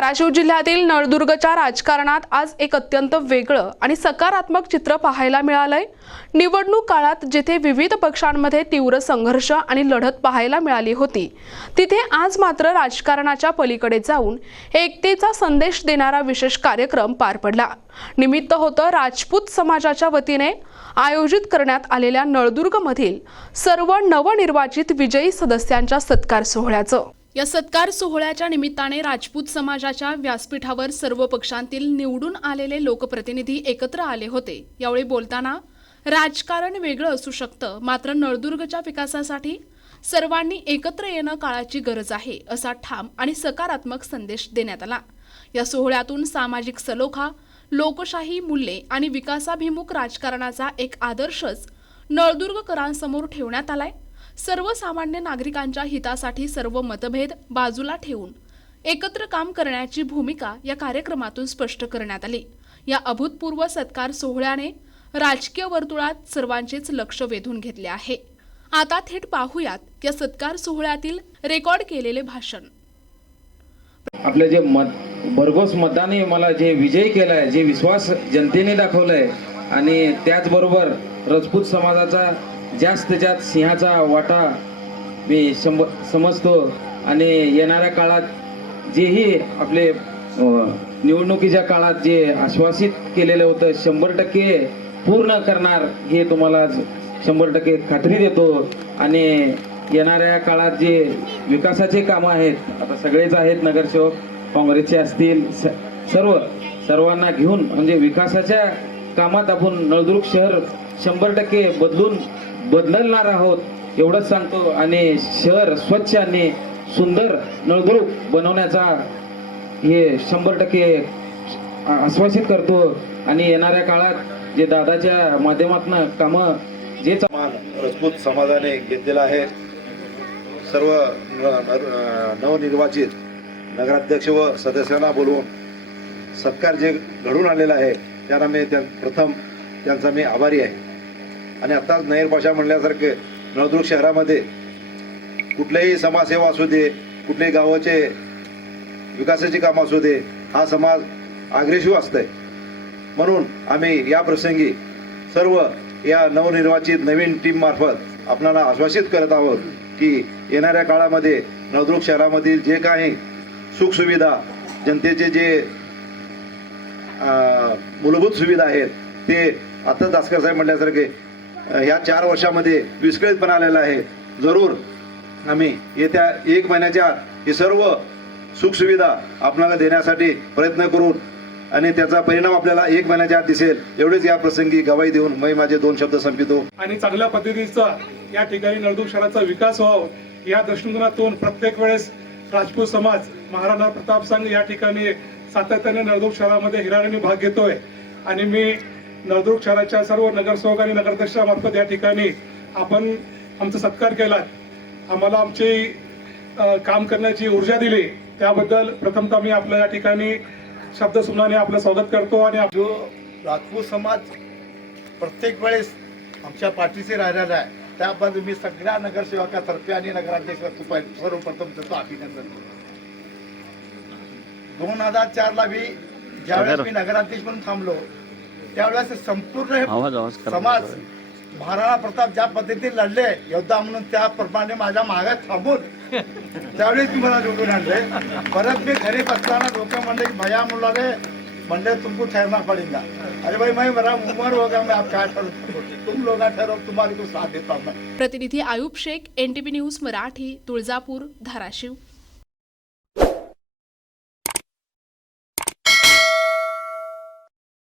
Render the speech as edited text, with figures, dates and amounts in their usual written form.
धाराशिव जिल्ह्यातील नळदुर्गच्या राजकारणात आज एक अत्यंत वेगळं आणि सकारात्मक चित्र पाहायला मिळालंय। निवडणूक काळात जिथे विविध पक्षांमध्ये तीव्र संघर्ष आणि लढत पाहायला मिळाली होती, तिथे आज मात्र राजकारणाच्या पलीकडे जाऊन एकतेचा संदेश देणारा विशेष कार्यक्रम पार पडला। निमित्त होतं राजपूत समाजाच्या वतीने आयोजित करण्यात आलेल्या नळदुर्गमधील सर्व नवनिर्वाचित विजयी सदस्यांच्या सत्कार सोहळ्याचं। या सत्कार सोहळ्याच्या निमित्ताने राजपूत समाजाच्या व्यासपीठावर सर्व पक्षांतील निवडून आलेले लोकप्रतिनिधी एकत्र आले होते। यावेळी बोलताना राजकारण वेगळं असू शकतं, मात्र नळदुर्गच्या विकासासाठी सर्वांनी एकत्र येणं काळाची गरज आहे, असा ठाम आणि सकारात्मक संदेश देण्यात आला। या सोहळ्यातून सामाजिक सलोखा, लोकशाही मूल्ये आणि विकासाभिमुख राजकारणाचा एक आदर्शच नळदुर्गकरांसमोर ठेवण्यात आलाय। सर्वसामान्य नागरिकांच्या हितासाठी सर्व मतभेद बाजूला ठेवून एकत्र काम करण्याची भूमिका या कार्यक्रमातून स्पष्ट करण्यात आली। या अभूतपूर्व सत्कार सोहळ्याने राजकीय वर्तुळात सर्वांचेच लक्ष वेधून घेतले आहे। आता थेट पाहूयात या सत्कार सोहळ्यातील रेकॉर्ड केलेले भाषण। आपले जे भरघोस मतदाने मला जे विजय केलाय, जे विश्वास जनतेने दाखवलाय आणि त्याचबरोबर राजपूत समाजाचा जास्त सिंहाचा वाटा मी समजतो आणि येणाऱ्या काळात जेही आपले निवडणुकीच्या काळात जे आश्वासित केलेलं होतं 100% पूर्ण करणार हे तुम्हाला 100% खात्री देतो। आणि येणाऱ्या काळात जे विकासाचे कामं आहेत, आता सगळेच आहेत, नगरसेवक काँग्रेसचे असतील, सर्वांना घेऊन म्हणजे विकासाच्या कामात आपण नळदुर्ग शहर 100% बदलणार आहोत एवढंच सांगतो। आणि शहर स्वच्छ आणि सुंदर नळदुर्ग बनवण्याचा हे 100% आश्वासित करतो। आणि येणाऱ्या काळात जे दादाच्या माध्यमातून कामं जे राजपूत समाजाने घेतलेला आहे, सर्व नवनिर्वाचित नगराध्यक्ष व सदस्यांना बोलवून सत्कार जे घडून आलेला आहे त्यांना मी प्रथम त्यांचा मी आभारी आहे। आणि आताच नैर भाषा म्हणल्यासारखे नळदुर्ग शहरामध्ये कुठल्याही समाजसेवा असू दे, कुठल्याही गावाचे विकासाची कामं असू दे, हा समाज अग्रेसिव्ह असतंय। म्हणून आम्ही या प्रसंगी सर्व या नवनिर्वाचित नवीन टीम मार्फत आपल्याला आश्वासित करत आहोत की येणाऱ्या काळामध्ये नळदुर्ग शहरामधील जे काही सुखसुविधा, जनतेचे जे मूलभूत सुविधा आहेत ते आता दासकर साहेब म्हटल्यासारखे ह्या 4 वर्षामध्ये विस्कळीतपणा आलेला आहे। जरूर आम्ही येत्या 1 महिन्याच्या आत ही सर्व सुखसुविधा आपल्याला देण्यासाठी प्रयत्न करून आणि त्याचा परिणाम आपल्याला 1 महिन्याच्या आत दिसेल एवढेच या प्रसंगी गवाही देऊन मी माझे 2 शब्द संपवितो। आणि चांगल्या पद्धतीचा या ठिकाणी नळदुर्ग शहराचा विकास व्हावा या दृष्टिकोनातून प्रत्येक वेळेस राजपूत समाज महाराणा प्रताप संघ या ठिकाणी सातत्याने नळदुर्ग शहरामध्ये हिरारीने भाग घेतोय। आणि मी नळदुर्ग शहराच्या सर्व नगरसेवक आणि नगराध्यक्षामार्फत या ठिकाणी आपण आमचा सत्कार केला, आम्हाला आमची काम करण्याची ऊर्जा दिली, त्याबद्दल प्रथमतः मी आपल्या या ठिकाणी शब्दसुमनाने आपलं स्वागत करतो। आणि जो राजपूत समाज प्रत्येक वेळेस आमच्या पाठीशी राहिलेला आहे त्याबद्दल मी सगळ्या नगरसेवकातर्फे आणि नगराध्यक्षातर्फे सर्वप्रथम त्याचं अभिनंदन करतो। 2004 ला मी ज्यावेळेस मी नगराध्यक्ष म्हणून थांबलो त्यावेळेस संपूर्ण समाज महाराणा प्रताप ज्या पद्धतीने लढले योद्धा म्हणून त्याप्रमाणे माझ्या मागे थांबून त्यावेळेस मी मला निवडून आणले। परत मी घरी बसताना लोक म्हणले की भैया मुलाने म्हणले तुमको ठहरना पडेगा। अरे भाई मैं मेरा उम्र होगा, मैं आप क्या ठहरो, तुम लोग ठहरो, तुम्हारे को साथ देता हूँ। प्रतिनिधी आयुब शेख, NTV न्यूज मराठी, तुळजापूर, धाराशिव।